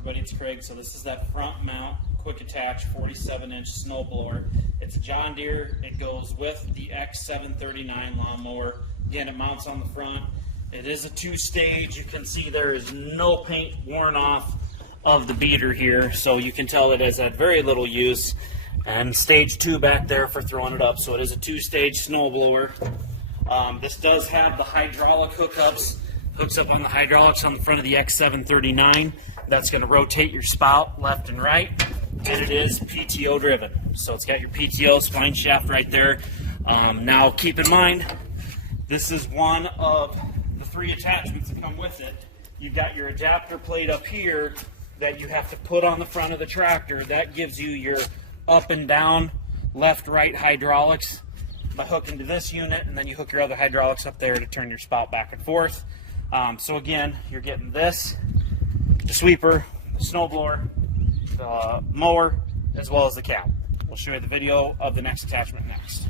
everybody, it's Craig. So this is that front mount quick attach 47-inch snowblower. It's a John Deere. It goes with the X739 lawnmower. Again, it mounts on the front. It is a two-stage. You can see there is no paint worn off of the beater here, so you can tell it has had very little use. And stage 2 back there for throwing it up. So it is a two-stage snowblower. This does have the hydraulic hookups. Hooks up on the hydraulics on the front of the X739. That's going to rotate your spout left and right. And it is PTO driven. So it's got your PTO spline shaft right there. Now keep in mind, this is one of the 3 attachments that come with it. You've got your adapter plate up here that you have to put on the front of the tractor. That gives you your up and down, left, right hydraulics by hooking to this unit, and then you hook your other hydraulics up there to turn your spout back and forth. So again, you're getting this, the sweeper, the snowblower, the mower, as well as the cap. We'll show you the video of the next attachment next.